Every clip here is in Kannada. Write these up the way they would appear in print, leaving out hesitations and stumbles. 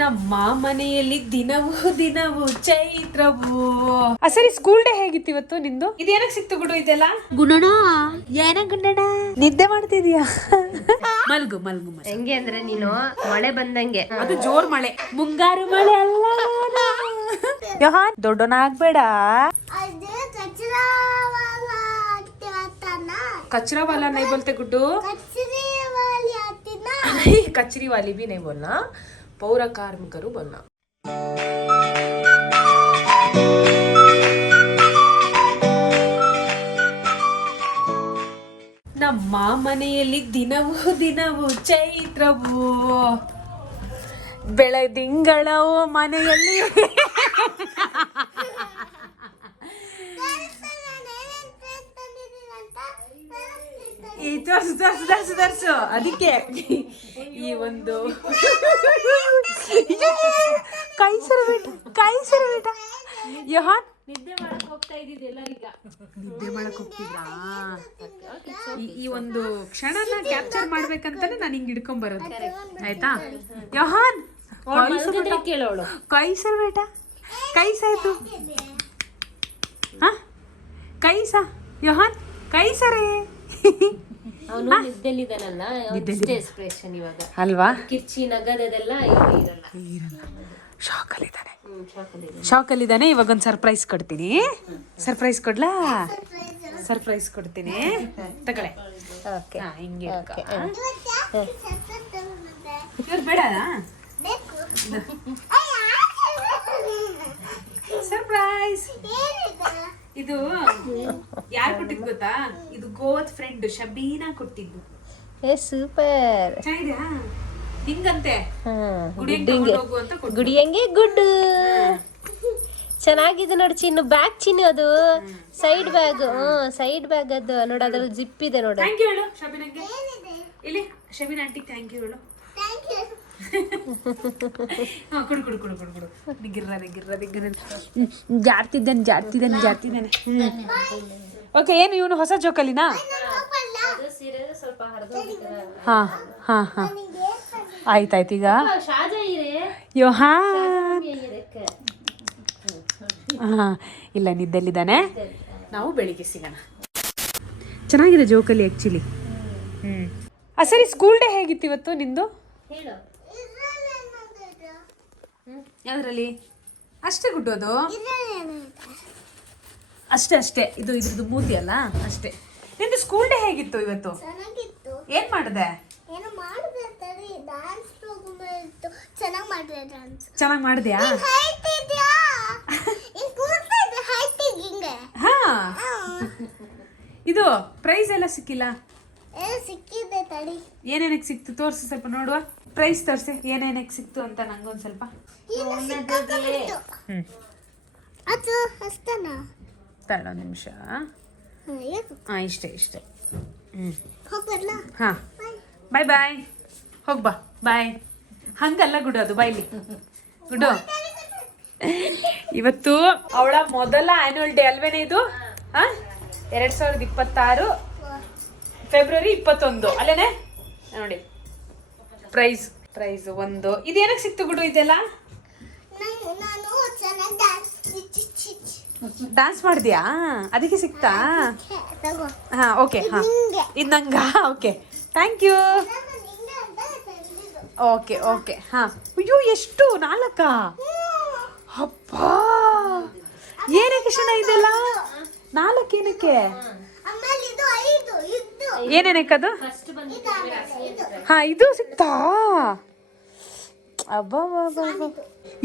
ನಮ್ಮ ಮನೆಯಲ್ಲಿ ದಿನವೂ ಚೈತ್ರವು. ಸರಿ, ಸ್ಕೂಲ್ ಡೇ ಹೇಗಿತ್ತು ಇವತ್ತು ನಿಂದು? ಇದೇನಕ್ ಸಿಕ್ತು ಗುಡು ಇದೆಲ್ಲ? ಗುಣಣ ಏನ ಗುಂಡಣ ನಿದ್ದೆ ಮಾಡ್ತಿದ್ಯಾ? ಮಲ್ಗು ಮಲ್ಗು ಮಲ್ಗು. ಹೆಂಗೆ ಅಂದ್ರೆ ನೀನು ಮಳೆ ಬಂದಂಗೆ, ಅದು ಜೋರ್ ಮಳೆ, ಮುಂಗಾರು ಮಳೆ ಅಲ್ಲ. ಯೋಹಾನ್ ದೊಡ್ಡನ ಆಗ್ಬೇಡ. कचरा वाला नहीं बोलते गुड्डू, कचरी वाली भी नहीं बोलना, पौर कार्मिकರು बोलना. ನಮ್ಮ ಮನೆಯಲ್ಲಿ ದಿನವೂ ಚೈತ್ರವು. ಬೆಳದಿಂಗಳವು ಮನೆಯಲ್ಲಿ. ತರ್ಸು ಅದಕ್ಕೆ ಈ ಒಂದು ಕೈ ಸರ ಬೇಟ ಯೋಹಾನ್ ನಿದ್ದೆ ಮಾಡಕ್ ಹೋಗ್ತಾ ಇದ್ದಿದ್ದು ಎಲ್ಲರಿಗ. ನಿದ್ದೆ ಮಾಡಕ್ ಹೋಗ್ತಿದ್ರಾ? ಈ ಒಂದು ಕ್ಷಣನ ಕ್ಯಾಪ್ಚರ್ ಮಾಡ್ಬೇಕಂತಾನೆ ನಾನು ಹಿಂಗ್ ಹಿಡ್ಕೊಂಡ್ ಬರೋದು, ಆಯ್ತಾ? ಯೋಹಾನ್ ಕೇಳೋಳು ಕೈ ಸರ ಬೇಟ, ಕೈ ಸಾಯ್ತು. ಕೈ ಸಾ ಯೋಹಾನ್, ಕೈ ಸರೇ. ಅವನು ನಿದ್ದೆಲ್ಲಿದ್ದಾನಲ್ಲ, ಎಕ್ಸ್ಪ್ರೆಷನ್ ಇವಾಗ ಅಲ್ವಾ? ಕಿರ್ಚಿ ನಗದೆಲ್ಲ ಇರಲ್ಲ. ಶಾಕಲ್ಲಿದ್ದಾನೆ. ಇವಾಗ ಒಂದು ಸರ್ಪ್ರೈಸ್ ಕೊಡ್ತೀನಿ. ಸರ್ಪ್ರೈಸ್ ಕೊಡ್ಲಾ? ಸರ್ಪ್ರೈಸ್ ಕೊಡ್ತೀನಿ, ತಗೊಳ್ಳೆ. ಹಿಂಗೆ ಬೇಡ. ಸರ್ಪ್ರೈಸ್. ಇದು ಯಾರು ಕೊಟ್ಟಿದ್ದು ಗೊತ್ತಾ? ಇದು ಗೋವಾದ ಫ್ರೆಂಡ್ ಶಬೀನಾ ಕೊಟ್ಟಿದ್ದು. ಸೂಪರ್. ಚೆನ್ನಾಗಿದ್ಯಾ? ಹಿಂಗಂತೆ ಗುಡಿ ಹಂಗೆ ಗುಡ್ಡು ಚೆನ್ನಾಗಿದೆ ನೋಡಿ ಚಿನ್ನು. ಬ್ಯಾಗ್ ಚಿನ್ನು, ಅದು ಸೈಡ್ ಬ್ಯಾಗ್. ಸೈಡ್ ಬ್ಯಾಗ್ ಅದು ನೋಡಿ, ಅದ್ರಲ್ಲಿ ಜಿಪ್ ಇದೆ ನೋಡಿ. ಥ್ಯಾಂಕ್ ಯು ಹೇಳು ಶಬೀನಾಗೆ. ಇಲ್ಲಿ ಶಬೀನಾ ಆಂಟಿಗೆ ಥ್ಯಾಂಕ್ ಯು ಹೇಳು. ಕೊಡು. ಜಾರ್ತಿದ್ದಾನೆ. ಓಕೆ, ಏನು ಇವನು ಹೊಸ ಜೋಕಲಿನಾ? ಹಾ ಆಯ್ತಾಯ್ತು. ಈಗ ಯೋಹಾನ್ ಇಲ್ಲ, ನಿದ್ದೆಲ್ಲಿದ್ದಾನೆ. ನಾವು ಬೆಳಿಗ್ಗೆ ಸಿಗೋಣ. ಚೆನ್ನಾಗಿದೆ ಜೋಕಲಿ ಆ್ಯಕ್ಚುಲಿ. ಸರಿ, ಸ್ಕೂಲ್ ಡೇ ಹೇಗಿತ್ತು ಇವತ್ತು ನಿಂದು? ಯಾವ್ದ್ರಲ್ಲಿ? ಅಷ್ಟೇ ಗುಡ್ಡೋದು, ಅಷ್ಟೇ. ಇದ್ರದ್ದು ಮೂತಿ ಅಲ್ಲ, ಅಷ್ಟೇ. ನಿಂದು ಸ್ಕೂಲ್ ಡೇ ಹೇಗಿತ್ತು ಇವತ್ತು? ಏನ್ ಮಾಡಿದೆ? ಚೆನ್ನಾಗಿ ಮಾಡಿದ್ಯಾ? ಹಾ, ಇದು ಪ್ರೈಸ್ ಎಲ್ಲ ಸಿಕ್ಕಿಲ್ಲ? ಸಿಕ್ಕಿದೆ ತಡಿ. ಏನೇನಕ್ಕೆ ಸಿಕ್ತು ತೋರ್ಸು, ಸ್ವಲ್ಪ ನೋಡುವ. ಪ್ರೈಸ್ ತೋರಿಸಿ, ಏನೇನಕ್ಕೆ ಸಿಕ್ತು ಅಂತ ನಂಗೊಂದು ಸ್ವಲ್ಪ. ಅದು ಅಷ್ಟೇನಾ? ತಡ ನಿಮಿಷ. ಇಷ್ಟೇ. ಹಾ, ಬಾಯ್. ಹೋಗ್ಬಾ, ಬಾಯ್. ಹಂಗಲ್ಲ ಗುಡು, ಅದು ಬಾಯ್ಲಿ ಗುಡು. ಇವತ್ತು ಅವಳ ಮೊದಲ ಆನ್ಯುವಲ್ ಡೇ ಅಲ್ವೇನೆ ಇದು? 2026 ಫೆಬ್ರವರಿ 21 ಅಲ್ಲೇನೆ ನೋಡಿ. ಪ್ರೈಸ್ ಒಂದು. ಇದೇನಕ್ಕೆ ಸಿಕ್ತು ಗುಡು ಇದೆಲ್ಲ? ಡ್ಯಾನ್ಸ್ ಮಾಡಿದ್ಯಾ? ಅದಕ್ಕೆ ಸಿಕ್ತಾ? ಹಾ, ಓಕೆ. ಹಾ, ಇದು ನಂಗ. Okay, thank you. ಓಕೆ. ಹಾ, ಅಯ್ಯೋ ಎಷ್ಟು? 4? ಅಪ್ಪ, ಏನಕ್ಕೆ ಕ್ಷಣ ಇದೆಲ್ಲ? 4 ಏನಕ್ಕೆ? ಏನೇನಕ್ಕದು? ಹಾ, ಇದು ಸಿಕ್ತಾ? ಅಬ್ಬಾ,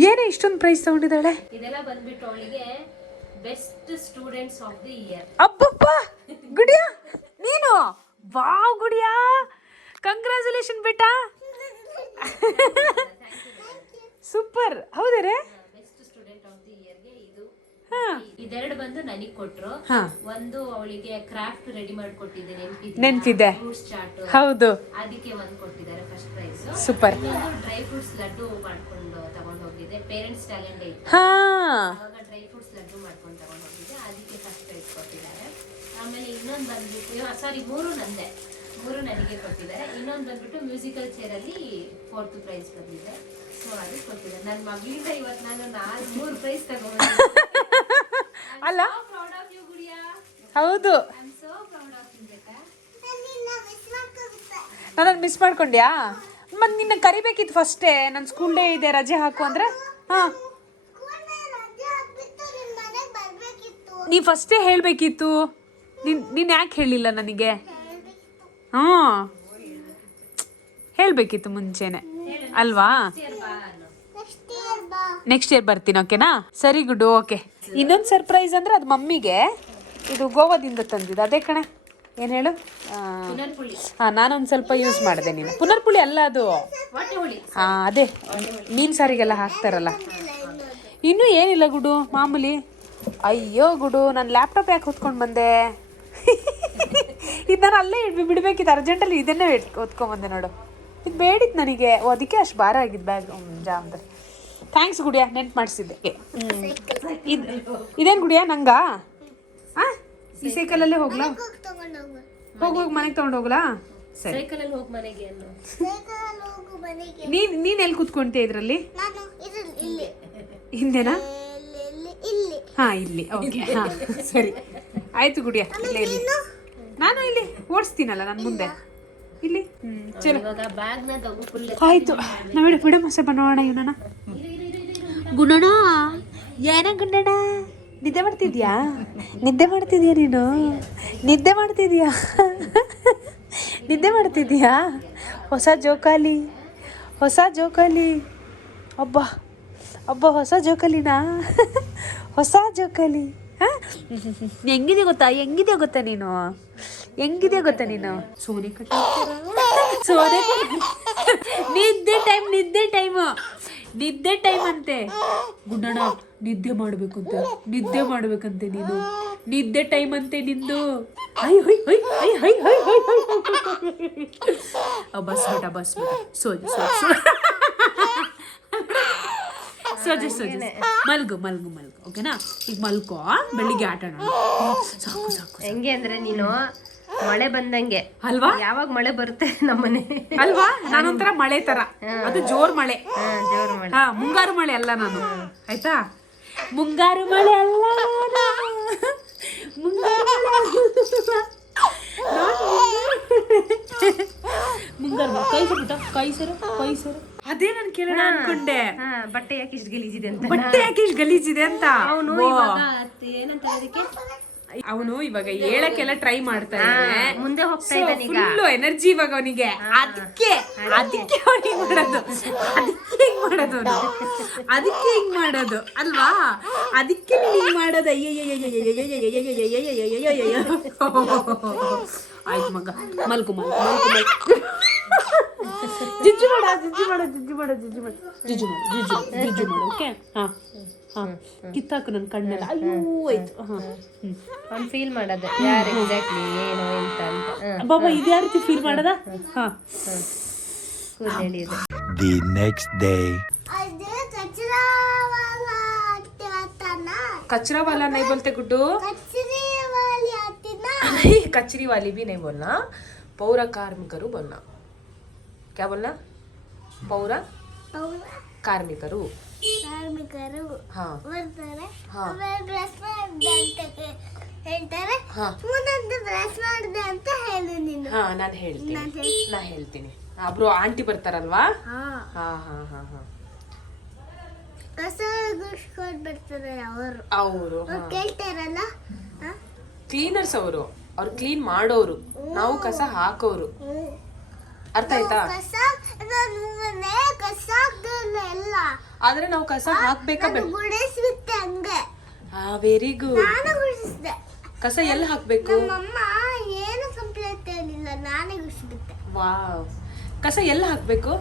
ಏನೇ ಇಷ್ಟೊಂದು ಪ್ರೈಸ್ ತಗೊಂಡಿದ್ದಾಳೆ? ಇದೆಲ್ಲ ಬಂದ್ಬಿಟ್ಟು ಅವಳಿಗೆ best students of the year. ಅಬ್ಬಪ್ಪ, ಗುಡಿಯಾ ನೀನು? ವಾವ್ ಗುಡಿಯಾ, ಕಂಗ್ರಾಚುಲೇಷನ್ ಬೇಟಾ. ಸೂಪರ್. ಹೌದೇ? ಬೆಸ್ಟ್ ಸ್ಟೂಡೆಂಟ್ ಆಫ್ ದಿ ಇಯರ್ಗೆ ಇದು. ಇದೆರಡು ಬಂದು ನನಗೆ ಕೊಟ್ರು. ಒಂದು ಅವಳಿಗೆ ಕ್ರಾಫ್ಟ್ ರೆಡಿ ಮಾಡ್ಕೊಟ್ಟಿದ್ದೆ, ನೆನಪಿದೆ. ಫ್ರೂಟ್ಸ್ ಚಾಟ್, ಹೌದು, ಅದಕ್ಕೆ ಒಂದು ಕೊಟ್ಟಿದ್ದಾರೆ first prize. Super. Dry fruits laddu ಮಾಡ್ಕೊಂಡು ತಗೊಂಡು ಹೋಗಿದ್ದೆ. ಪೇರೆಂಟ್ಸ್ ಟ್ಯಾಲೆಂಟ್ ಡೇ, ಅವಾಗ ಡ್ರೈ ಫ್ರೂಟ್ಸ್ ಲಡ್ಡು ಮಾಡ್ಕೊಂಡು ತಗೊಂಡು ಹೋಗಿದ್ದೆ, ಅದಕ್ಕೆ ಫಸ್ಟ್ ಪ್ರೈಸ್ ಕೊಟ್ಟಿದ್ದಾರೆ. ಆಮೇಲೆ ಇನ್ನೊಂದು ಬಂದ್ಬಿಟ್ಟು, 3 ನಂದೆ, 3 ನನಗೆ ಕೊಟ್ಟಿದ್ದಾರೆ. ಇನ್ನೊಂದು ಬಂದ್ಬಿಟ್ಟು ಮ್ಯೂಸಿಕಲ್ ಚೇರ್ ಅಲ್ಲಿ 4th ಪ್ರೈಸ್ ಬಂದಿದೆ. ಸೊ ಅದಕ್ಕೆ ಕೊಟ್ಟಿದ್ದಾರೆ. ನನ್ನ ಮಗಳಿಂದ ಇವತ್ತು ನಾನು 3 ಪ್ರೈಸ್ ತಗೊಂಡೆ. ಅಲ್ಲ ಪ್ರೌಡ್ ಆಫ್ ಯು ಗುಡಿಯಾ. ಹೌದು, I am so proud of you ಬೇಟಾ. ನನ್ನನ್ನು ಮಿಸ್ ಮಾಡ್ಕೊಂಡ್ಯಾ? ಮತ್ತೆ ನಿನ್ನ ಕರಿಬೇಕಿತ್ತು ಫಸ್ಟೇ, ನನ್ನ ಸ್ಕೂಲ್ ಡೇ ಇದೆ ರಜೆ ಹಾಕು ಅಂದ್ರೆ. ಹಾಂ, ನೀ ಫಸ್ಟೇ ಹೇಳಬೇಕಿತ್ತು. ನೀನು ಯಾಕೆ ಹೇಳಿಲ್ಲ ನನಗೆ? ಹ್ಞೂ, ಹೇಳಬೇಕಿತ್ತು ಮುಂಚೆನೆ ಅಲ್ವಾ? ನೆಕ್ಸ್ಟ್ ಇಯರ್ ಬರ್ತೀನಿ, ಓಕೆನಾ? ಸರಿ ಗುಡ್, ಓಕೆ. ಇನ್ನೊಂದು ಸರ್ಪ್ರೈಸ್ ಅಂದರೆ ಅದು ಮಮ್ಮಿಗೆ ಇದು ಗೋವಾದಿಂದ ತಂದಿದ್ದು. ಅದೇ ಕಣೆ, ಏನು ಹೇಳು? ಹಾಂ, ನಾನೊಂದು ಸ್ವಲ್ಪ ಯೂಸ್ ಮಾಡಿದೆ. ನೀನು ಪುನರ್ಪುಳಿ ಅಲ್ಲ ಅದು. ಹಾಂ, ಅದೇ ಮೀನು ಸಾರಿಗೆಲ್ಲ ಹಾಕ್ತಾರಲ್ಲ. ಇನ್ನೂ ಏನಿಲ್ಲ ಗುಡು, ಮಾಮೂಲಿ. ಅಯ್ಯೋ ಗುಡು, ನಾನು ಲ್ಯಾಪ್ಟಾಪ್ ಯಾಕೆ ಹೊತ್ಕೊಂಡು ಬಂದೆ? ಇದು ನಾನು ಅಲ್ಲೇ ಬಿಡಬೇಕಿತ್ತು, ಅರ್ಜೆಂಟಲ್ಲಿ ಇದನ್ನೇ ಹೊತ್ಕೊಂಡ್ಬಂದೆ ನೋಡು. ಇದು ಬೇಡಿತ್ತು ನನಗೆ, ಅದಕ್ಕೆ ಅಷ್ಟು ಭಾರ ಆಗಿದ್ದು ಬ್ಯಾಗ್ ಜಾಮ್ದು. ಥ್ಯಾಂಕ್ಸ್ ಗುಡಿಯಾ, ನೆನ್ಪು ಮಾಡಿಸಿದ್ದೆ. ಇದೇನು ಗುಡಿಯಾ ನಂಗ? ಹಾಂ, ಈ ಸೈಕಲಲ್ಲೇ ಹೋಗ್ಲಾ? ಹೋಗಿ ಮನೆಗೆ ತೊಗೊಂಡು ಹೋಗ್ಲಾ? ಸರಿ, ಸೈಕಲಲ್ಲಿ ಹೋಗಿ ಮನೆಗೆ ಅನ್ನು. ನೀನು ಎಲ್ಲಿ ಕೂತ್ಕೊಂತೀಯ ಇದರಲ್ಲಿ? ಹಿಂದೆನಾ? ಹಾಂ, ಇಲ್ಲಿ. ಓಕೆ, ಹಾಂ, ಸರಿ ಆಯ್ತು ಗುಡಿಯಾ. ಇಲ್ಲೇ ಇಲ್ಲಿ ನಾನು ಇಲ್ಲಿ ಓಡಿಸ್ತೀನಲ್ಲ ನನ್ನ ಮುಂದೆ ಇಲ್ಲಿ. ಚಲೋ, ಆಯ್ತು. ನಾವು ಬಿಡಮ್ಮ ಸ್ವಲ್ಪ ನೋಡೋಣ ಇವನನ್ನ. ಗುಣಣ, ಏನ ಗುಂಡಣ? ನಿದ್ದೆ ಮಾಡ್ತಿದ್ಯಾ? ನಿದ್ದೆ ಮಾಡ್ತಿದ್ಯಾ ನೀನು? ನಿದ್ದೆ ಮಾಡ್ತಿದ್ಯಾ? ನಿದ್ದೆ ಮಾಡ್ತಿದ್ಯಾ? ಹೊಸ ಜೋಕಾಲಿ, ಹೊಸ ಜೋಕಾಲಿ. ಅಬ್ಬ ಅಬ್ಬ, ಹೊಸ ಜೋಕಾಲಿನಾ? ಹೊಸ ಜೋಕಾಲಿ. ಹಾಂ, ಹೆಂಗಿದೆ ಗೊತ್ತಾ? ಹೆಂಗಿದೆ ಗೊತ್ತಾ ನೀನು? ಹೆಂಗಿದೆ ಗೊತ್ತಾ ನೀನು? ಸೋನೆ ಕಟ್ಟ ಸೋನೆ. ನಿದ್ದೆ ಟೈಮ್, ನಿದ್ದೆ ಟೈಮು, ನಿದ್ದೆ ಟೈಮ್ ಅಂತೆ ಗುಂಡಣ್ಣ. ನಿದ್ದೆ ಮಾಡ್ಬೇಕಂತೆ, ನಿದ್ದೆ ಮಾಡ್ಬೇಕಂತೆ ನೀನು. ನಿದ್ದೆ ಟೈಮ್ ಅಂತೆ ನಿಂದು. ಹೈ ಹೈ ಹೈ ಹೈ ಹೈ ಹೈ ಹೈ. ಬಸ್ ಬೇಟ, ಬಸ್ ಬೇಟ. ಸೋಜು ಸೋಜು ಸೋಜು ಸೋಜು. ಮಲ್ಗು ಮಲ್ಗು ಮಲ್ಗು, ಓಕೆನಾ? ಈಗ ಮಲ್ಕೋ, ಬೆಳಿಗ್ಗೆ ಆಟ ಆಡೋಣ. ಸಾಕು ಸಾಕು. ಹೆಂಗೆ ಅಂದ್ರೆ ನೀನು ಮಳೆ ಬಂದಂಗೆ ಅಲ್ವಾ? ಯಾವಾಗ ಮಳೆ ಬರುತ್ತೆ ನಮ್ಮನೆ ಅಲ್ವಾ? ನಾನೊಂಥರ ಮಳೆ ತರ, ಅದು ಜೋರ್ ಮಳೆ. ಜೋರು ಮಳೆ. ಹಾ, ಮುಂಗಾರು ಮಳೆ ಅಲ್ಲ ನಾನು, ಆಯ್ತಾ? ಮುಂಗಾರು ಮಳೆ ಅಲ್ಲ, ಮುಂಗಾರು ಮುಂಗಾರು. ಕೈ ಸರ, ಕೈ ಸರ, ಕೈ ಸರ. ಅದೇ ನಾನು ಕೇಳೋಣ ಅನ್ಕೊಂಡೆ. ಬಟ್ಟೆ ಯಾಕೆ ಇಷ್ಟು ಗಲೀಜಿದೆ ಅಂತ. ಬಟ್ಟೆ ಯಾಕೆ ಇಷ್ಟು ಗಲೀಜಿದೆ ಅಂತ. ಅವನು ಏನಂತ ಅದಕ್ಕೆ, ಅವನು ಇವಾಗ ಹೇಳಕ್ಕೆಲ್ಲ ಟ್ರೈ ಮಾಡ್ತಾ ಇದ್ದಾನೆ. ಮುಂದೆ ಹೋಗ್ತಾ ಇದ್ದಾನೆ, ಫುಲ್ಲು ಎನರ್ಜಿ ಇವಾಗ ಅವನಿಗೆ. ಅದಕ್ಕೆ ಅದಕ್ಕೆ ಅವನಿಗೆ ಮಾಡೋದು, ಅದಕ್ಕೆ ಹಿಂಗ್ ಮಾಡೋದು ಅವನು, ಅದಕ್ಕೆ ಹಿಂಗ್ ಮಾಡೋದು ಅಲ್ವಾ? ಅದಕ್ಕೆ ಹಿಂಗ್ ಮಾಡೋದು. ಆಯ್ತು ಮಗ, ಮಲ್ಕು ಮಲ್ಕು ಮಲ್ಕು ಮಲ್ಕು. ಜಿಜ್ಜು ಮಾಡ, ಜಿಜ್ಜು ಮಾಡ, ಜಿಜ್ಜು ಮಾಡ, ಜಿಜ್ಜು ಮಾಡ, ಜಿಜ್ಜು ಮಾಡು, ಜಿಜ್ಜು ಜಿಜ್ಜು ಮಾಡು. ಓಕೆ? ಹಾಂ ಹಾಂ, ಕಿತ್ತಾಕು ನನ್ನ ಕಣ್ಣೆಲ್ಲ. ಅಯ್ಯೋ ಆಯ್ತು. ಹಾಂ, ಅವ್ನು ಫೀಲ್ ಮಾಡೋದು ಯಾರು ಎಕ್ಸಾಕ್ಟ್ಲಿ ಏನು ಎಂತ ಅಂತ. ಬಾಬಾ ಇದು ಯಾವ ರೀತಿ ಫೀಲ್ ಮಾಡೋದ? ಹಾಂ, ಕೂದಲಿದು. The next day. कचरा वाला नहीं बोलते गुड्डू, कचरी वाली भी नहीं बोलना, पौर कार्मिकरू बोलना. क्या बोलना? पौर कार्मिकरू. हाँ हाँ हाँ, ನಾನು ಹೇಳ್ತೀನಿ. ಒಬ್ರು ಆಂಟಿ ಬರ್ತಾರಲ್ವಾ? ಹಾ ಹಾ ಹಾ ಹಾ, ಅವರು ಕೇಳ್ತಾರಲ್ಲ, ಕ್ಲೀನರ್ಸ್. ಅವರು ಕ್ಲೀನ್ ಮಾಡೋರು, ನಾವು ಕಸ ಹಾಕೋರು. ಅರ್ಥ ಆಯ್ತಾ? ಆದ್ರೆ ನಾವು ಕಸ ಹಾಕ್ಬೇಕಾ? Very good. ಕಸ ಎಲ್ಲಿ ಹಾಕ್ಬೇಕು? ಏನು ಕಂಪ್ಲೇಂಟ್ ಹೇಳಿಲ್ಲ, ನಾನೇ ಗುಡಿಸ್ಬಿಟ್ಟೆ. ವಾವ್. ಕಸ ಎಲ್ಲಿ ಹಾಕ್ಬೇಕು?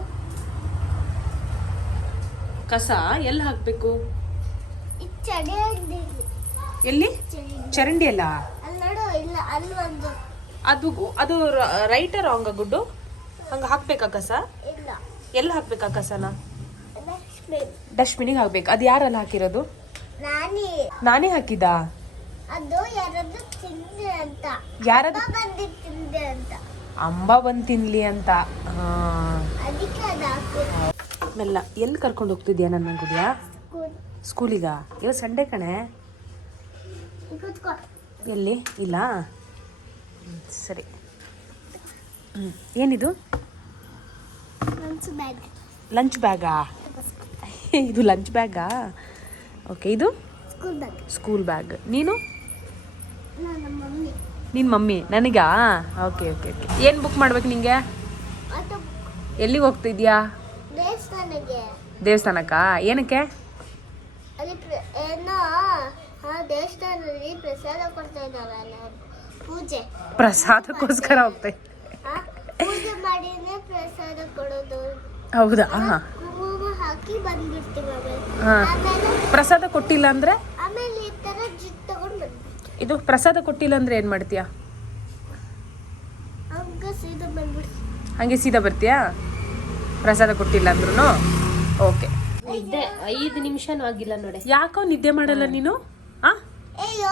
ಕಸ ಎಲ್ಲಿ ಹಾಕ್ಬೇಕು? ಎಲ್ಲಿ? ಚರಂಡಿ ಅಲ್ಲ, ಅದು ಅದು ರೈಟ್ ರಾಂಗ್ ಗುಡ್ಡು? ಹಂಗ ಹಾಕ್ಬೇಕಾ ಕಸ? ಎಲ್ಲಿ ಹಾಕ್ಬೇಕಾ ಕಸನ? ಡಸ್ಟ್ಬಿನಿಗೆ ಹಾಕ್ಬೇಕು. ಅದು ಯಾರಲ್ಲಿ ಹಾಕಿರೋದು? ನಾನೇ ಹಾಕಿದ. ಯಾರದು? ಅಂಬ ಬಂದು ತಿನ್ಲಿ ಅಂತ. ಮೆಲ್ಲ. ಎಲ್ಲಿ ಕರ್ಕೊಂಡು ಹೋಗ್ತಿದ್ಯಾ ನನ್ನ ಗುಡಿಯಾ? ಸ್ಕೂಲಿಗ? ಇವಾಗ ಸಂಡೇ ಕಣೆ. ಕೂತ್ಕೋ. ಎಲ್ಲಿ? ಇಲ್ಲ. ಸರಿ. ಏನಿದು? ಬ್ಯಾಗ್. ಲಂಚ್ ಬ್ಯಾಗಾ? ಇದು ಲಂಚ್ ಬ್ಯಾಗಾ? ಓಕೆ. ಇದು ಸ್ಕೂಲ್ ಬ್ಯಾಗ್. School bag. ನೀನು? ನನ್ನ ಮಮ್ಮಿ. ನಿನ್ನ ಮಮ್ಮಿ ನನಗಾ? Okay okay okay. ಏನು ಬುಕ್ ಮಾಡ್ಬೇಕು ನಿಂಗೆ? ಆಟೋ. ಎಲ್ಲಿಗೆ ಹೋಗ್ತಿದ್ಯಾ? ದೇವಸ್ಥಾನಕ್ಕೆ. ದೇವಸ್ಥಾನಕ್ಕಾ? ಏನಕ್ಕೆ? ಅಲ್ಲಿ ಏನೋ ಆ ದೇವಸ್ಥಾನದಲ್ಲಿ ಪ್ರಸಾದ ಕೊಡ್ತಾ ಇದ್ದಾರಲ್ಲ, ಪೂಜೆ. ಪ್ರಸಾದಕ್ಕೋಸ್ಕರ ಹೋಗ್ತಾ ಪೂಜೆ ಮಾಡಿನೇ ಪ್ರಸಾದ ಕೊಡೋದು. ಹೌದಾ? ಕುಂಕುಮ ಹಾಕಿ ಬಂದ್ಬಿಡ್ತೀವಿ. ಹಾಂ. ಆಮೇಲೆ ಪ್ರಸಾದ ಕೊಟ್ಟಿಲ್ಲ ಅಂದರೆ? ಆಮೇಲೆ ಈ ಥರ ಜಿಟ್ ತಗೊಂಡು ಬಂದ್ಬಿಡ್ತೀವಿ. ಇದು ಪ್ರಸಾದ ಕೊಟ್ಟಿಲ್ಲ ಅಂದರೆ ಏನು ಮಾಡ್ತೀಯಾ? ಹಂಗೆ ಸೀದಾ ಬಂದ್ಬಿಡ್ತೀವಿ. ಹಾಗೆ ಸೀದಾ ಬರ್ತೀಯಾ? ಪ್ರಸಾದ ಕೊಟ್ಟಿಲ್ಲ ಅಂದ್ರೂ? ಓಕೆ. ನಿದ್ದೆ 5 ನಿಮಿಷನೂ ಆಗಿಲ್ಲ ನೋಡಿ. ಯಾಕೋ ನಿದ್ದೆ ಮಾಡಲ್ಲ ನೀನು? ಆ?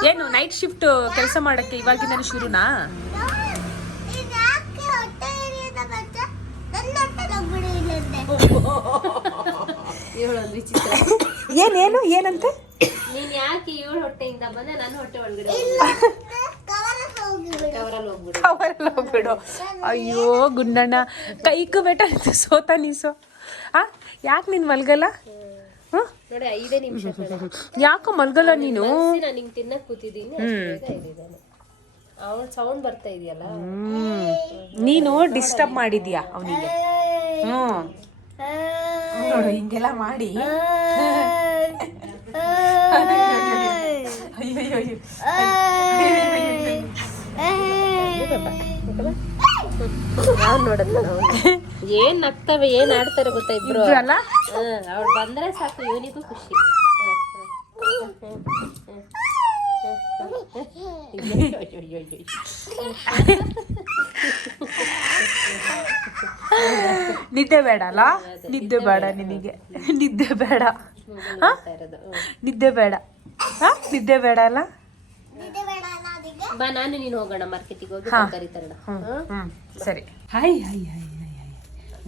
ಏನು ನೈಟ್ ಶಿಫ್ಟ್ ಕೆಲಸ ಮಾಡೋಕ್ಕೆ ಇವಾಗಿಂದ ಶುರುನಾ? ಇದ್ಯಾಕೆ ಹೊಟ್ಟೆ ಏರಿಯದ ಗೊತ್ತಾ? ನನ್ನ ಹೊಟ್ಟೆ ತಗ್ಬಿಡಿ ಇಲ್ಲಂತೆ. ಇವಳೊಂದು ವಿಚಿತ್ರ. ಏನೇನು ಏನಂತೆ? ನೀನ್ ಯಾಕೆ ಇವಳ ಹೊಟ್ಟೆಯಿಂದ ಬಂದೆ ನನ್ನ ಹೊಟ್ಟೆ ಒಳಗಡೆ ಕವರಲ್ಲಿ ಹೋಗಿಬಿಡು. ಕವರಲ್ಲಿ ಹೋಗ್ಬಿಡು. ಅವರೆಲ್ಲ ಹೋಗ್ಬಿಡು. ಅಯ್ಯೋ ಗುಂಡಣ್ಣ ಕೈಕು ಬೇಟ ಸೋತ ನೀಸೋ. ಆ ಯಾಕೆ ನೀನು ಮಲ್ಗಲ್ಲ? ನೋಡಿ 5 ನಿಮಿಷ. ಯಾಕೋ ಮಲ್ಗಲ್ಲ ನೀನು? ನಾನು ಹಿಂಗ್ ತಿನ್ನಕ್ ಕೂತಿದ್ದೀನಿ. ಅವಳ ಸೌಂಡ್ ಬರ್ತಾ ಇದೆಯಲ್ಲ, ನೀನು ಡಿಸ್ಟರ್ಬ್ ಮಾಡಿದ್ಯಾ ಅವನಿಗೆ. ನೋಡು ಹಿಂಗೆಲ್ಲ ಮಾಡಿ. ನಾವ್ ನೋಡದ್ನ ಏನ್ ನಗ್ತವೆ ಏನ್ ಆಡ್ತಾರೆ ಗೊತ್ತಾ ಇಬ್ರು ಅಲ್ಲ? ಅವ್ಳು ಬಂದ್ರೆ ಸಾಕು ಇವನಿಗೂ ಖುಷಿ. ನಿದ್ದೆ ಬೇಡ ಅಲ್ಲ? ನಿದ್ದೆ ಬೇಡ ನಿನಗೆ. ನಿದ್ದೆ ಬೇಡ. ನಿದ್ದೆ ಬೇಡ. ನಿದ್ದೆ ಬೇಡ ಅಲ್ಲ? ನಿದ್ದೆ ಬೇಡ ಅನ್ನೋದಿಗೆ ಬಾ ನಾನು ನೀನು ಹೋಗೋಣ ಮಾರ್ಕೆಟಿಗೆ ಹೋಗಿ ಕರಿತಾರಣ. ಸರಿ. Hi hi hi hi hi.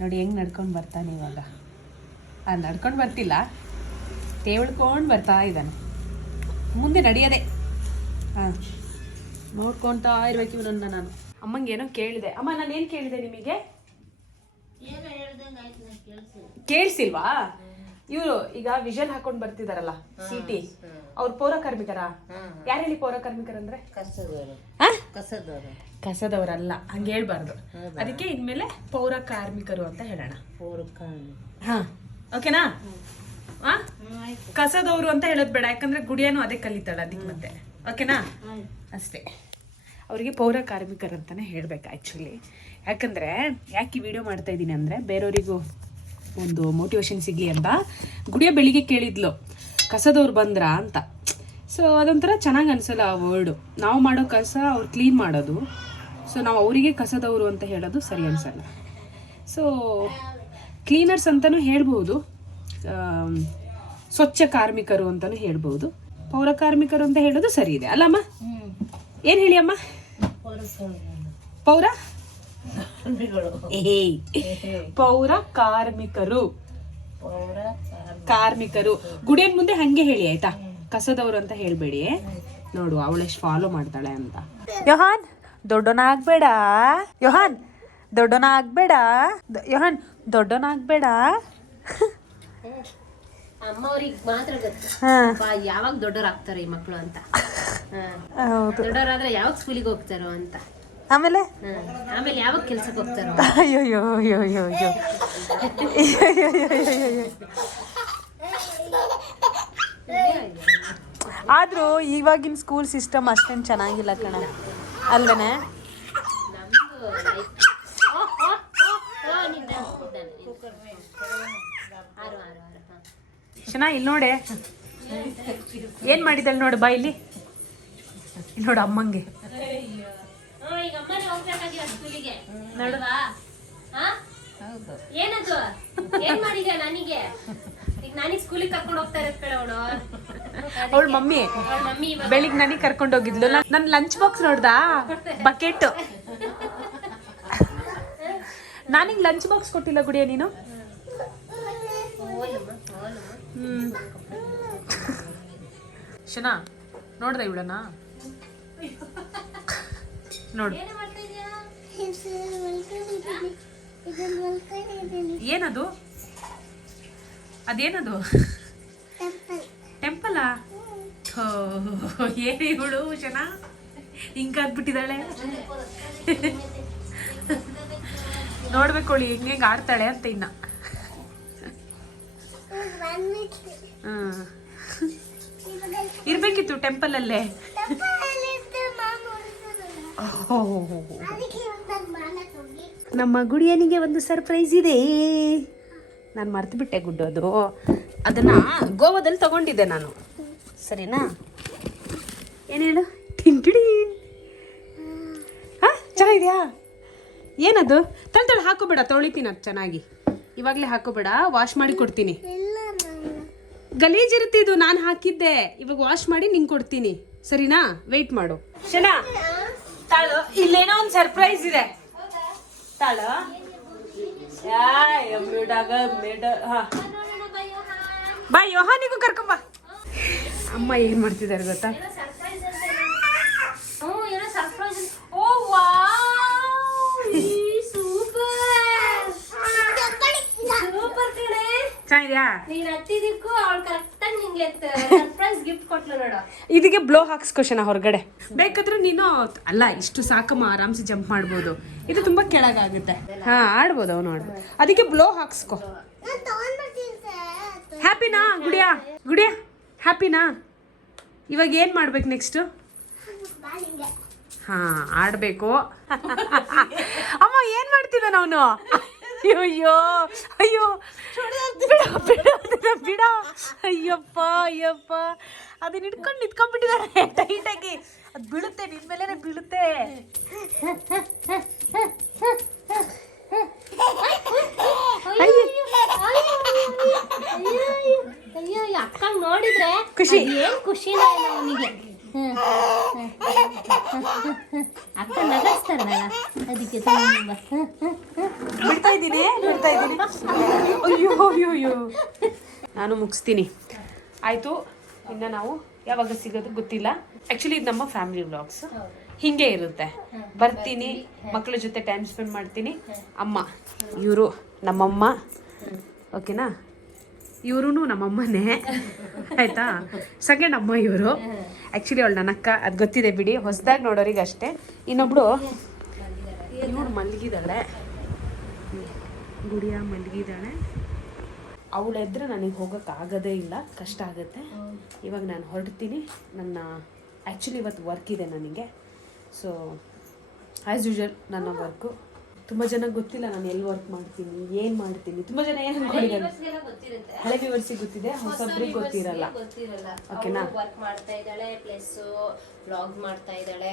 ನೋಡಿ ಹೆಂಗ್ ನಡ್ಕೊಂಡು ಬರ್ತಾನೆ ಇವಾಗ. ನಡ್ಕೊಂಡು ಬರ್ತಿಲ್ಲ, ತೇವಳ್ಕೊಂಡು ಬರ್ತಾ ಇದ್ದಾನೆ. ಮುಂದೆ ನಡೆಯೋದೆ. ಹಾಂ, ನೋಡ್ಕೊತಾ ಇರ್ಬೇಕು ಇವನನ್ನ. ನಾನು ಅಮ್ಮಂಗೆ ಏನೋ ಕೇಳಿದೆ. ಅಮ್ಮ ನಾನು ಏನು ಕೇಳಿದೆ ನಿಮಗೆ? ಕೇಳಿಸಿಲ್ವಾ? ಇವರು ಈಗ ವಿಷಲ್ ಹಾಕೊಂಡು ಬರ್ತಿದಾರಲ್ಲ ಸಿಟಿ, ಅವ್ರು ಪೌರ ಕಾರ್ಮಿಕರ? ಯಾರು ಹೇಳಿ ಪೌರ ಕಾರ್ಮಿಕರಂದ್ರೆ? ಕಸದವರಲ್ಲ, ಹಂಗೆ ಹೇಳ್ಬಾರ್ದು. ಅದಕ್ಕೆ ಇನ್ಮೇಲೆ ಪೌರ ಕಾರ್ಮಿಕರು ಅಂತ ಹೇಳೋಣ. ಹಾ, ಓಕೆನಾ? ಕಸದವರು ಅಂತ ಹೇಳೋದು ಬೇಡ, ಯಾಕಂದ್ರೆ ಗುಡಿಯಾನು ಅದೇ ಕಲಿತಾಳೆ ಅದಕ್ಕೆ ಮತ್ತೆ. ಓಕೆನಾ? ಅಷ್ಟೇ. ಅವರಿಗೆ ಪೌರ ಕಾರ್ಮಿಕರು ಅಂತಾನೆ ಹೇಳ್ಬೇಕು ಆ್ಯಕ್ಚುಲಿ. ಯಾಕಂದರೆ ಯಾಕೆ ಈ ವಿಡಿಯೋ ಮಾಡ್ತಾ ಇದ್ದೀನಿ ಅಂದರೆ, ಬೇರೆಯವರಿಗೂ ಒಂದು ಮೋಟಿವೇಶನ್ ಸಿಗಲಿ ಅಂತ. ಗುಡಿಯ ಬೆಳಿಗ್ಗೆ ಕೇಳಿದ್ಲು ಕಸದವ್ರು ಬಂದ್ರಾ ಅಂತ. ಸೊ ಅದೊಂಥರ ಚೆನ್ನಾಗಿ ಅನಿಸಲ್ಲ ಆ ವರ್ಡು. ನಾವು ಮಾಡೋ ಕಸ ಅವ್ರು ಕ್ಲೀನ್ ಮಾಡೋದು. ಸೊ ನಾವು ಅವರಿಗೆ ಕಸದವರು ಅಂತ ಹೇಳೋದು ಸರಿ ಅನಿಸಲ್ಲ. ಸೊ ಕ್ಲೀನರ್ಸ್ ಅಂತಲೂ ಹೇಳ್ಬೋದು, ಸ್ವಚ್ಛ ಕಾರ್ಮಿಕರು ಅಂತಲೂ ಹೇಳ್ಬೋದು. ಪೌರ ಕಾರ್ಮಿಕರು ಅಂತ ಹೇಳೋದು ಸರಿ ಇದೆ ಅಲ್ಲಮ್ಮ? ಏನು ಹೇಳಿ ಅಮ್ಮ? ಪೌರ ಪೌರ ಕಾರ್ಮಿಕರು. ಕಾರ್ಮಿಕರು ಗುಡಿಯ ಮುಂದೆ ಹಂಗೆ ಹೇಳಿ ಆಯ್ತಾ, ಕಸದವರು ಅಂತ ಹೇಳ್ಬೇಡಿ. ನೋಡು ಅವಳೆಷ್ಟು ಫಾಲೋ ಮಾಡ್ತಾಳೆ ಅಂತ. ಯೋಹಾನ್ ದೊಡ್ಡನ ಆಗ್ಬೇಡ, ಯೋಹಾನ್ ದೊಡ್ಡನ ಆಗ್ಬೇಡ, ಯೋಹಾನ್ ದೊಡ್ಡನ ಆಗ್ಬೇಡ. ಅಮ್ಮ ಅವ್ರಿಗೆ ಮಾತ್ರ ಗೊತ್ತು ಯಾವಾಗ ದೊಡ್ಡವರಾಗ್ತಾರೆ ಈ ಮಕ್ಕಳು ಅಂತ. ದೊಡ್ಡವರಾದ್ರೆ ಯಾವಾಗ ಸ್ಕೂಲಿಗೆ ಹೋಗ್ತಾರೋ ಅಂತ, ಆಮೇಲೆ ಆಮೇಲೆ ಯಾವಾಗ ಕೆಲ್ಸಕ್ಕೆ ಹೋಗ್ತಾರೋ. ಅಯ್ಯೋ ಅಯ್ಯೋ ಅಯ್ಯೋ ಅಯ್ಯೋ. ಆದ್ರೂ ಇವಾಗಿನ ಸ್ಕೂಲ್ ಸಿಸ್ಟಮ್ ಅಷ್ಟೇನು ಚೆನ್ನಾಗಿಲ್ಲ ಕಣ ಅಲ್ವೇನೆ? ಚೆನ್ನಾಗಿ ಇಲ್ಲಿ ನೋಡೆ ಏನ್ ಮಾಡಿದಳು ನೋಡು. ಬಾ ಇಲ್ಲಿ ನೋಡು ಅಮ್ಮಂಗೆ. ಈಗ ಅಮ್ಮನೇ ಹೋಗ್ಬೇಕಾಗಿಲ್ಲ ಸ್ಕೂಲಿಗೆ ನಡುವಾ. ಏನದು ಏನ್ ಮಾಡಿದ್ಯಾ ನನಗೆ? ಈಗ ನನಗೆ ಸ್ಕೂಲಿಗೆ ಕರ್ಕೊಂಡು ಹೋಗ್ತಾ ಇರೋದ್ ಕಡೆ ಅವಳು. ಅವಳ ಮಮ್ಮಿ ಬೆಳಿಗ್ಗೆ ನನಗೆ ಕರ್ಕೊಂಡು ಹೋಗಿದ್ಲು. ನನ್ನ ಲಂಚ್ ಬಾಕ್ಸ್ ನೋಡ್ದಾ? ಬಕೆಟ್. ನನಗೆ ಲಂಚ್ ಬಾಕ್ಸ್ ಕೊಟ್ಟಿಲ್ಲ ಗುಡಿಯ ನೀನು. ಶನಾ ನೋಡ್ದೆ ಇವಳನ್ನ ನೋಡು ಏನು ಮಾಡ್ತಾ ಇದೀಯಾ? ಇದನ್ನ ಮಲ್ಕೊಂಡಿದ್ದೀನಿ. ಏನದು ಅದೇನದು ಟೆಂಪಲ್. ಟೆಂಪಲಾ ಏನು ಇವಳು ಶನಾ ಹಿಂಗಾಗ್ಬಿಟ್ಟಿದ್ದಾಳೆ ನೋಡ್ಬೇಕೊಳ್ಳಿ ಹೆಂಗೆ ಆಡ್ತಾಳೆ ಅಂತ ಇನ್ನ ಬಂದ್ಬಿಟ್ಟು ಹ್ಮ್ ಇರ್ಬೇಕಿತ್ತು ಟೆಂಪಲ್ ಅಲ್ಲೇ ಟೆಂಪಲಲ್ಲಿದ್ದು ನಾನು ನೋಡಿದ್ನಲ್ಲ. ಅದಕ್ಕೆ ನಾನು ಮಾಡಕ್ ಹೋಗಿ ನಮ್ಮ ಗುಡಿಯನಿಗೆ ಒಂದು ಸರ್ಪ್ರೈಸ್ ಇದೆ. ನಾನು ಮರ್ತು ಬಿಟ್ಟೆ ಗುಡ್ಡು ಅದು ಅದನ್ನ ಗೋವಾದಲ್ಲಿ ತಗೊಂಡಿದ್ದೆ ನಾನು. ಸರಿನಾ? ಏನು ಹೇಳು? ಟಿಂಟಿಡಿ ಹಾ ಚೆನ್ನಾಗಿದ್ಯಾ? ಏನದು? ತಳ್ಳಿ ಹಾಕೋಬೇಡ, ತೊಳಿತೀನಿ ಅದು ಚೆನ್ನಾಗಿ. ಇವಾಗಲೇ ಹಾಕೋಬೇಡ, ವಾಶ್ ಮಾಡಿ ಕೊಡ್ತೀನಿ. ಇಲ್ಲ ನಾನು ಗಲೀಜಿರುತ್ತೆ ಇದು, ನಾನು ಹಾಕಿದ್ದೆ. ಇವಾಗ ವಾಶ್ ಮಾಡಿ ನಿಂಗೆ ಕೊಡ್ತೀನಿ. ಸರಿನಾ? ವೆಯ್ಟ್ ಮಾಡು. ಶನಾ ತಾಳು, ಇಲ್ಲೇನೋ ಒಂದು ಸರ್ಪ್ರೈಸ್ ಇದೆ. ತಾಳು ಬಾ, ಯೋಹಾನಿಗೂ ಕರ್ಕೊಂಬ. ಅಮ್ಮ ಏನ್ ಮಾಡ್ತಿದ್ದಾರೆ ಗೊತ್ತಾ? ಏನೋ ಸರ್ಪ್ರೈಸ್. ಓ ವಾವ್, ಸೂಪರ್ ಸೂಪರ್ ಕಣೆ. ಚೆನ್ನಾಗಿದ್ಯಾ? ನೀನ್ ಹತ್ತಿದಕ್ಕೂ ಅವಳು ಕರೆಕ್ಟ್ ಆಗಿ ನಿಂಗೆ ಸರ್ಪ್ರೈಸ್ ಗಿಫ್ಟ್ ಕೊಟ್ಲು ನೋಡು. ಇದಕ್ಕೆ ಬ್ಲೋ ಹಾಕ್ಸ್ಕೋಶನ ಹೊರಗಡೆ. ಬೇಕಾದ್ರೆ ನೀನು ಅಲ್ಲ ಇಷ್ಟು ಸಾಕಮ್ಮ, ಆರಾಮ್ಸೆ ಜಂಪ್ ಮಾಡ್ಬೋದು. ಇದು ತುಂಬಾ ಕೆಳಗಾಗುತ್ತೆ. ಹಾ ಆಡ್ಬೋದು, ಅವನು ಆಡ್ಬೋದು. ಅದಕ್ಕೆ ಬ್ಲೋ ಹಾಕ್ಸ್ಕೊ. ನಾನು ತಗೊಂಡ್ಬಿಡ್ತೀನಿ ಸರ್. ಹ್ಯಾಪಿನಾ ಗುಡಿಯಾ? ಗುಡಿಯಾ ಹ್ಯಾಪಿನಾ? ಇವಾಗ ಏನ್ ಮಾಡ್ಬೇಕು ನೆಕ್ಸ್ಟ್? ಬಾಲಿಂಗೆ ಹಾ ಆಡ್ಬೇಕು. ಅಮ್ಮ ಏನ್ ಮಾಡ್ತಿದ್ದಾನ ಅವನು? ಅಯ್ಯೋ ಅಯ್ಯೋ ಬಿಡ ಬಿಡ ಅದನ್ನ ಬಿಡ. ಅಯ್ಯಪ್ಪ ಅಯ್ಯಪ್ಪ, ಅದನ್ನ ಹಿಡ್ಕೊಂಡು ನಿಂತ್ಕೊಂಡ್ಬಿಟ್ಟಿದ್ದಾರೆ ಟೈಟಾಗಿ. ಅದು ಬೀಳುತ್ತೆ, ನಿನ್ ಮೇಲೆನೆ ಬೀಳುತ್ತೆ. ಅಯ್ಯೋ ಅಕ್ಕಂಗ್ ನೋಡಿದ್ರೆ ಖುಷಿ. ಏನ್ ಖುಷಿನ ಅವನಿಗೆ. ಅಕ್ಕ ನಗಸ್ತಾರಲ್ಲ ಅದಕ್ಕೆ ಬಿಡ್ತಾ ಇದ್ದೀನಿ ಬಿಡ್ತಾ ಇದ್ದೀನಿ. ಅಯ್ಯೋ ಅಯ್ಯೋ ಅಯ್ಯೋ, ನಾನು ಮುಗಿಸ್ತೀನಿ ಆಯ್ತು. ಇನ್ನು ನಾವು ಯಾವಾಗ ಸಿಗೋದು ಗೊತ್ತಿಲ್ಲ. ಆ್ಯಕ್ಚುಲಿ ಇದು ನಮ್ಮ ಫ್ಯಾಮಿಲಿ ವ್ಲಾಗ್ಸ್ ಹಿಂಗೆ ಇರುತ್ತೆ. ಬರ್ತೀನಿ, ಮಕ್ಕಳ ಜೊತೆ ಟೈಮ್ ಸ್ಪೆಂಡ್ ಮಾಡ್ತೀನಿ. ಅಮ್ಮ ಇವರು ನಮ್ಮಮ್ಮ, ಓಕೆನಾ? ಇವರು ನಮ್ಮಮ್ಮನೇ ಆಯಿತಾ? ಸೆಕೆಂಡ್ ಅಮ್ಮ ಇವರು. ಆ್ಯಕ್ಚುಲಿ ಅವಳು ನನ್ನ ಅಕ್ಕ, ಅದು ಗೊತ್ತಿದೆ ಬಿಡಿ, ಹೊಸದಾಗಿ ನೋಡೋರಿಗೆ ಅಷ್ಟೇ. ಇನ್ನೊಬ್ಳು ಇವಳು ಮಲಗಿದ್ದಾಳೆ, ಗುಡಿಯ ಮಲಗಿದ್ದಾಳೆ. ಅವಳೆದ್ರೆ ನನಗೆ ಹೋಗೋಕ್ಕಾಗೋದೇ ಇಲ್ಲ, ಕಷ್ಟ ಆಗುತ್ತೆ. ಇವಾಗ ನಾನು ಹೊರಡ್ತೀನಿ. ನನ್ನ ಆ್ಯಕ್ಚುಲಿ ಇವತ್ತು ವರ್ಕ್ ಇದೆ ನನಗೆ. ಸೊ ಆ್ಯಸ್ ಯೂಶುವಲ್ ನನ್ನ ವರ್ಕು. ತುಂಬ ಜನಕ್ಕೆ ಗೊತ್ತಿಲ್ಲ ನಾನು ಎಲ್ಲಿ ವರ್ಕ್ ಮಾಡ್ತೀನಿ, ಏನು ಮಾಡ್ತೀನಿ. ತುಂಬ ಜನ ಏನು ಅನ್ಕೊಂಡಿದ್ದಾರೆ, ಹಳೆ ವ್ಯೂವರ್ಸಿಗೆ ಗೊತ್ತಿದೆ, ಹೊಸಬ್ರಿಗೆ ಗೊತ್ತಿರಲ್ಲ. ಓಕೆನಾ? ವರ್ಕ್ ಮಾಡ್ತಾ ಇದ್ದಾಳೆ, ಪ್ಲಸ್ ವ್ಲಾಗ್ ಮಾಡ್ತಾ ಇದ್ದಾಳೆ.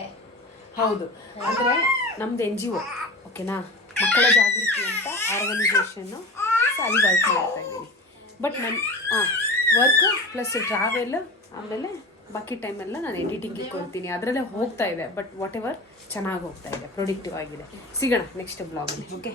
ಹೌದು, ಅಂದರೆ ನಮ್ದು NGO, ಓಕೆನಾ? ಮಕ್ಕಳ ಜಾಗೃತಿ ಅಂತ ಆರ್ಗನೈಸೇಷನ್ನು. ಸೊ ಅಲ್ಲಿ ವರ್ಕ್ ಮಾಡ್ತಾ ಇದ್ದೀನಿ. ಬಟ್ ನನ್ನ ವರ್ಕ್ ಪ್ಲಸ್ ಟ್ರಾವೆಲ್, ಆಮೇಲೆ ಬಾಕಿ ಟೈಮೆಲ್ಲ ನಾನು ಎಡಿಟಿಂಗಿಗೆ ಕೊಡ್ತೀನಿ. ಅದರಲ್ಲೇ ಹೋಗ್ತಾ ಇದೆ. ಬಟ್ ವಾಟ್ ಎವರ್ ಚೆನ್ನಾಗಿ ಹೋಗ್ತಾ ಇದೆ, ಪ್ರೊಡಕ್ಟಿವ್ ಆಗಿದೆ. ಸಿಗೋಣ ನೆಕ್ಸ್ಟ್ ಬ್ಲಾಗಲ್ಲಿ. ಓಕೆ.